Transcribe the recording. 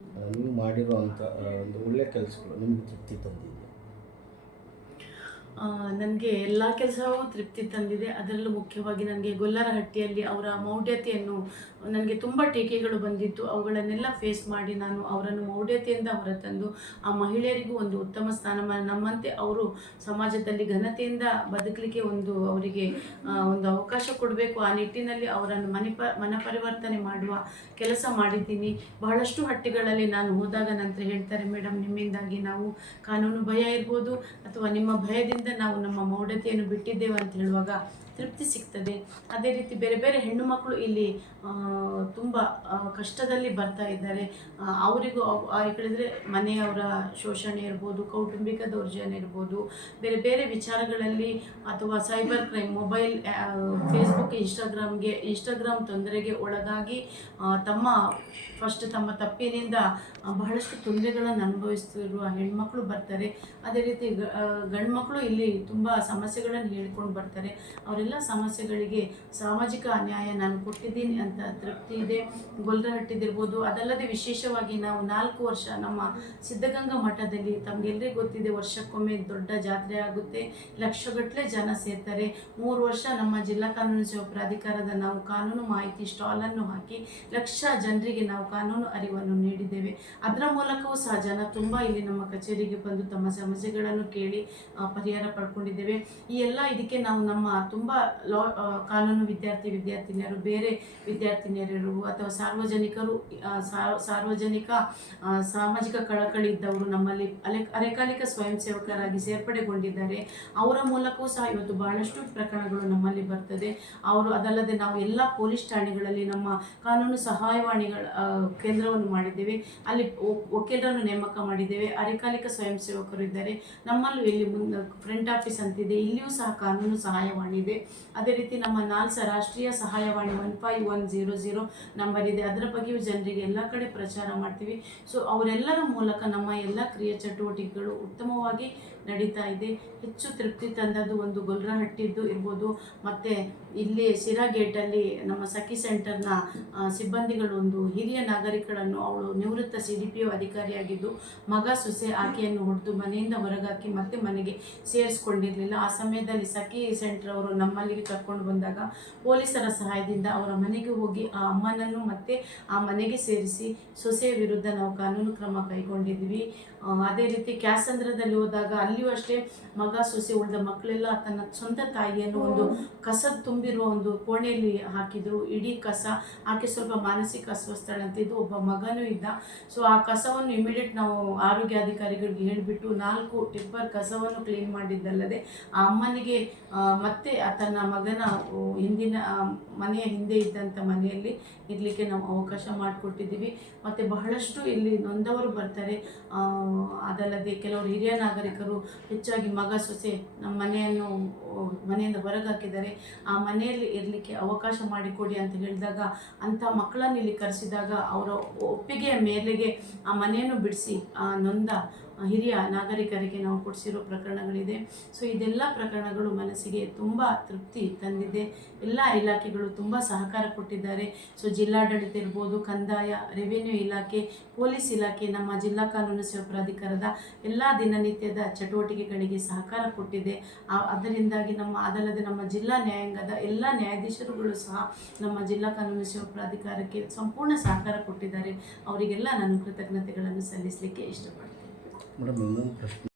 ನೀವು ಮಾಡಿರುವಂಥ ಒಂದು ಒಳ್ಳೆಯ ಕೆಲಸಗಳು ನಿಮ್ಗೆ ತೃಪ್ತಿ ತಂದಿದೆ? ನನಗೆ ಎಲ್ಲ ಕೆಲಸವೂ ತೃಪ್ತಿ ತಂದಿದೆ. ಅದರಲ್ಲೂ ಮುಖ್ಯವಾಗಿ ನನಗೆ ಗೊಲ್ಲರಹಟ್ಟಿಯಲ್ಲಿ ಅವರ ಮೌಢ್ಯತೆಯನ್ನು ನನಗೆ ತುಂಬ ಟೀಕೆಗಳು ಬಂದಿತ್ತು. ಅವುಗಳನ್ನೆಲ್ಲ ಫೇಸ್ ಮಾಡಿ ನಾನು ಅವರನ್ನು ಮೌಢ್ಯತೆಯಿಂದ ಹೊರತಂದು ಆ ಮಹಿಳೆಯರಿಗೂ ಒಂದು ಉತ್ತಮ ಸ್ಥಾನಮಾನ, ನಮ್ಮಂತೆ ಅವರು ಸಮಾಜದಲ್ಲಿ ಘನತೆಯಿಂದ ಬದುಕಲಿಕ್ಕೆ ಅವರಿಗೆ ಒಂದು ಅವಕಾಶ ಕೊಡಬೇಕು. ಆ ನಿಟ್ಟಿನಲ್ಲಿ ಅವರನ್ನು ಮನಪರಿವರ್ತನೆ ಮಾಡುವ ಕೆಲಸ ಮಾಡಿದ್ದೀನಿ. ಬಹಳಷ್ಟು ಹಟ್ಟಿಗಳಲ್ಲಿ ನಾನು ಹೋದಾಗ ನಂತರ ಹೇಳ್ತಾರೆ, ಮೇಡಮ್ ನಿಮ್ಮಿಂದಾಗಿ ನಾವು ಕಾನೂನು ಭಯ ಇರ್ಬೋದು ಅಥವಾ ನಿಮ್ಮ ಭಯದಿಂದ ನಾವು ನಮ್ಮ ಮೌಢ್ಯತೆಯನ್ನು ಬಿಟ್ಟಿದ್ದೇವೆ ಅಂತ ಹೇಳುವಾಗ ತೃಪ್ತಿ ಸಿಗ್ತದೆ. ಅದೇ ರೀತಿ ಬೇರೆ ಬೇರೆ ಹೆಣ್ಣು ಮಕ್ಕಳು ಇಲ್ಲಿ ತುಂಬ ಕಷ್ಟದಲ್ಲಿ ಬರ್ತಾ ಇದ್ದಾರೆ. ಅವರಿಗೂ ಹೇಳಿದ್ರೆ ಮನೆಯವರ ಶೋಷಣೆ ಇರ್ಬೋದು, ಕೌಟುಂಬಿಕ ದೌರ್ಜನ್ಯ ಇರ್ಬೋದು, ಬೇರೆ ಬೇರೆ ವಿಚಾರಗಳಲ್ಲಿ ಅಥವಾ cyber crime, mobile, Facebook, Instagram ತೊಂದರೆಗೆ ಒಳಗಾಗಿ ತಮ್ಮ ತಪ್ಪಿನಿಂದ ಬಹಳಷ್ಟು ತೊಂದರೆಗಳನ್ನು ಅನುಭವಿಸ್ತಿರುವ ಹೆಣ್ಮಕ್ಳು ಬರ್ತಾರೆ. ಅದೇ ರೀತಿ ಗಂಡು ಮಕ್ಕಳು ಇಲ್ಲಿ ತುಂಬ ಸಮಸ್ಯೆಗಳನ್ನು ಹೇಳ್ಕೊಂಡು ಬರ್ತಾರೆ. ಅವರೆಲ್ಲ ಸಮಸ್ಯೆಗಳಿಗೆ ಸಾಮಾಜಿಕ ನ್ಯಾಯ ನಾನು ಕೊಟ್ಟಿದ್ದೀನಿ ಅಂತ ತೃಪ್ತಿ ಇದೆ. ಗೊಲ್ಲರಹಟ್ಟಿದಿರ್ಬೋದು. ಅದಲ್ಲದೆ ವಿಶೇಷವಾಗಿ ನಾವು 4 ವರ್ಷ ನಮ್ಮ ಸಿದ್ಧಗಂಗಾ ಮಠದಲ್ಲಿ, ತಮಗೆಲ್ಲರಿಗೂ ಗೊತ್ತಿದೆ, ವರ್ಷಕ್ಕೊಮ್ಮೆ ದೊಡ್ಡ ಜಾತ್ರೆ ಆಗುತ್ತೆ, ಲಕ್ಷಗಟ್ಟಲೆ ಜನ ಸೇರ್ತಾರೆ. 3 ವರ್ಷ ನಮ್ಮ ಜಿಲ್ಲಾ ಕಾನೂನು ಸೇವಾ ಪ್ರಾಧಿಕಾರದ ನಾವು ಕಾನೂನು ಮಾಹಿತಿ ಸ್ಟಾಲನ್ನು ಹಾಕಿ ಲಕ್ಷ ಜನರಿಗೆ ನಾವು ಕಾನೂನು ಅರಿವನ್ನು ನೀಡಿದ್ದೇವೆ. ಅದರ ಮೂಲಕವೂ ಸಹ ಜನ ತುಂಬ ಇಲ್ಲಿ ನಮ್ಮ ಕಚೇರಿಗೆ ಬಂದು ತಮ್ಮ ಸಮಸ್ಯೆಗಳನ್ನು ಕೇಳಿ ಪರಿಹಾರ ಪಡ್ಕೊಂಡಿದ್ದೇವೆ. ಈ ಎಲ್ಲ ಇದಕ್ಕೆ ನಾವು ನಮ್ಮ ತುಂಬ ಕಾನೂನು ವಿದ್ಯಾರ್ಥಿನಿಯರು, ಬೇರೆ ವಿದ್ಯಾರ್ಥಿನಿಯರು ಅಥವಾ ಸಾರ್ವಜನಿಕ ಸಾಮಾಜಿಕ ಕಳಕಳಿ ಇದ್ದವರು ನಮ್ಮಲ್ಲಿ ಅರೆಕಾಲಿಕ ಸ್ವಯಂ ಸೇವಕರಾಗಿ ಸೇರ್ಪಡೆಗೊಂಡಿದ್ದಾರೆ. ಅವರ ಮೂಲಕವೂ ಸಹ ಇವತ್ತು ಬಹಳಷ್ಟು ಪ್ರಕರಣಗಳು ನಮ್ಮಲ್ಲಿ ಬರ್ತದೆ. ಅದಲ್ಲದೆ ನಾವು ಎಲ್ಲ ಪೊಲೀಸ್ ಠಾಣೆಗಳಲ್ಲಿ ನಮ್ಮ ಕಾನೂನು ಸಹಾಯವಾಣಿಗಳ ಕೇಂದ್ರವನ್ನು ಮಾಡಿದ್ದೇವೆ. ಅಲ್ಲಿ ವಕೀಲರನ್ನು ನೇಮಕ ಮಾಡಿದ್ದೇವೆ. ಅರೆಕಾಲಿಕ ಸ್ವಯಂ ಸೇವಕರು ಇದ್ದಾರೆ. ನಮ್ಮಲ್ಲೂ ಇಲ್ಲಿ ಫ್ರಂಟ್ ಆಫೀಸ್ ಅಂತಿದೆ, ಇಲ್ಲಿಯೂ ಸಹ ಕಾನೂನು ಸಹಾಯವಾಣಿ ಇದೆ. ಅದೇ ರೀತಿ ನಮ್ಮ ನಾಲ್ಸ ರಾಷ್ಟ್ರೀಯ ಸಹಾಯವಾಣಿ 15100 ನಂಬರ್ ಇದೆ. ಅದರ ಬಗ್ಗೆಯೂ ಜನರಿಗೆ ಎಲ್ಲ ಕಡೆ ಪ್ರಚಾರ ಮಾಡ್ತೀವಿ. ಸೊ ಅವರೆಲ್ಲರ ಮೂಲಕ ನಮ್ಮ ಎಲ್ಲ ಕ್ರಿಯಾ ಚಟುವಟಿಕೆಗಳು ಉತ್ತಮವಾಗಿ ನಡೀತಾ ಇದೆ. ಹೆಚ್ಚು ತೃಪ್ತಿ ತಂದದ್ದು ಒಂದು ಗೊಲ್ಲರಹಟ್ಟಿದ್ದು ಇರ್ಬೋದು. ಮತ್ತು ಇಲ್ಲಿ ಸಿರಾ ಗೇಟಲ್ಲಿ ನಮ್ಮ ಸಖಿ ಸೆಂಟರ್ನ ಸಿಬ್ಬಂದಿಗಳು ಒಂದು ಹಿರಿಯ ನಾಗರಿಕಳನ್ನು, ಅವಳು ನಿವೃತ್ತ CDPO ಅಧಿಕಾರಿಯಾಗಿದ್ದು, ಮಗ ಸೊಸೆ ಆಕೆಯನ್ನು ಹೊಡೆದು ಮನೆಯಿಂದ ಹೊರಗಾಕಿ ಮತ್ತೆ ಮನೆಗೆ ಸೇರಿಸ್ಕೊಂಡಿರಲಿಲ್ಲ. ಆ ಸಮಯದಲ್ಲಿ ಸಖಿ ಸೆಂಟರ್ ಅವರು ನಮ್ಮಲ್ಲಿಗೆ ಕರ್ಕೊಂಡು ಬಂದಾಗ ಪೊಲೀಸರ ಸಹಾಯದಿಂದ ಅವರ ಮನೆಗೆ ಹೋಗಿ ಆ ಅಮ್ಮನನ್ನು ಮತ್ತೆ ಆ ಮನೆಗೆ ಸೇರಿಸಿ ಸೊಸೆಯ ವಿರುದ್ಧ ನಾವು ಕಾನೂನು ಕ್ರಮ ಕೈಗೊಂಡಿದ್ವಿ. ಅದೇ ರೀತಿ ಕ್ಯಾಸಂದ್ರದಲ್ಲಿ ಹೋದಾಗ ಅಲ್ಲಿಯೂ ಅಷ್ಟೇ ಮಗ ಸೊಸೆ, ಉಳಿದ ಮಕ್ಕಳೆಲ್ಲ ತನ್ನ ಸ್ವಂತ ತಾಯಿಯನ್ನು ಒಂದು ಕಸ ತುಂಬಿರುವ ಒಂದು ಕೋಣೆಯಲ್ಲಿ ಹಾಕಿದ್ರು. ಇಡೀ ಕಸ, ಆಕೆ ಸ್ವಲ್ಪ ಮಾನಸಿಕ ಅಸ್ವಸ್ಥಳಂತಿದ್ದು, ಒಬ್ಬ ಮಗನೂ ಇದ್ದ. ಸೊ ಆ ಕಸವನ್ನು ಇಮಿಡಿಯೇಟ್ ನಾವು ಆರೋಗ್ಯಾಧಿಕಾರಿಗಳಿಗೆ ಹೇಳಿಬಿಟ್ಟು 4 ಟಿಪ್ಪರ್ ಕಸವನ್ನು ಕ್ಲೀನ್ ಮಾಡಿದ್ದಲ್ಲದೆ ಆ ಅಮ್ಮನಿಗೆ ಮತ್ತೆ ತನ್ನ ಮಗನ ಮನೆಯ ಹಿಂದೆ ಇದ್ದಂಥ ಮನೆಯಲ್ಲಿ ಇರಲಿಕ್ಕೆ ನಾವು ಅವಕಾಶ ಮಾಡಿಕೊಟ್ಟಿದ್ದೀವಿ. ಮತ್ತು ಬಹಳಷ್ಟು ಇಲ್ಲಿ ನೊಂದವರು ಬರ್ತಾರೆ. ಅದಲ್ಲದೆ ಕೆಲವರು ಹಿರಿಯ ನಾಗರಿಕರು, ಹೆಚ್ಚಾಗಿ ಮಗ ಸೊಸೆ ನಮ್ಮ ಮನೆಯಿಂದ ಹೊರಗಾಕಿದ್ದಾರೆ, ಆ ಮನೆಯಲ್ಲಿ ಇರಲಿಕ್ಕೆ ಅವಕಾಶ ಮಾಡಿಕೊಡಿ ಅಂತ ಹೇಳಿದಾಗ ಅಂಥ ಮಕ್ಕಳನ್ನು ಇಲ್ಲಿ ಕರೆಸಿದಾಗ ಅವರ ಒಪ್ಪಿಗೆಯ ಮೇಲೆಗೆ ಆ ಮನೆಯನ್ನು ಬಿಡಿಸಿ ಆ ನೊಂದ ಹಿರಿಯ ನಾಗರಿಕರಿಗೆ ನಾವು ಕೊಡಿಸಿರೋ ಪ್ರಕರಣಗಳಿದೆ. ಸೊ ಇದೆಲ್ಲ ಪ್ರಕರಣಗಳು ಮನಸ್ಸಿಗೆ ತುಂಬ ತೃಪ್ತಿ ತಂದಿದೆ. ಎಲ್ಲ ಇಲಾಖೆಗಳು ತುಂಬ ಸಹಕಾರ ಕೊಟ್ಟಿದ್ದಾರೆ. ಸೊ ಜಿಲ್ಲಾಡಳಿತ ಇರ್ಬೋದು, ಕಂದಾಯ, ರೆವಿನ್ಯೂ ಇಲಾಖೆ, ಪೊಲೀಸ್ ಇಲಾಖೆ, ನಮ್ಮ ಜಿಲ್ಲಾ ಕಾನೂನು ಸೇವಾ ಪ್ರಾಧಿಕಾರದ ಎಲ್ಲ ದಿನನಿತ್ಯದ ಚಟುವಟಿಕೆಗಳಿಗೆ ಸಹಕಾರ ಕೊಟ್ಟಿದೆ. ಅದರಿಂದಾಗಿ ಅದಲ್ಲದೆ ನಮ್ಮ ಜಿಲ್ಲಾ ನ್ಯಾಯಾಂಗದ ಎಲ್ಲ ನ್ಯಾಯಾಧೀಶರುಗಳು ಸಹ ನಮ್ಮ ಜಿಲ್ಲಾ ಕಾನೂನು ಸೇವಾ ಪ್ರಾಧಿಕಾರಕ್ಕೆ ಸಂಪೂರ್ಣ ಸಹಕಾರ ಕೊಟ್ಟಿದ್ದಾರೆ. ಅವರಿಗೆಲ್ಲ ನಾನು ಕೃತಜ್ಞತೆಗಳನ್ನು ಸಲ್ಲಿಸಲಿಕ್ಕೆ ಇಷ್ಟಪಡ್ತೀನಿ. ಮೇಡಮ್, ಇನ್ನೊಂದು ಪ್ರಶ್ನೆ.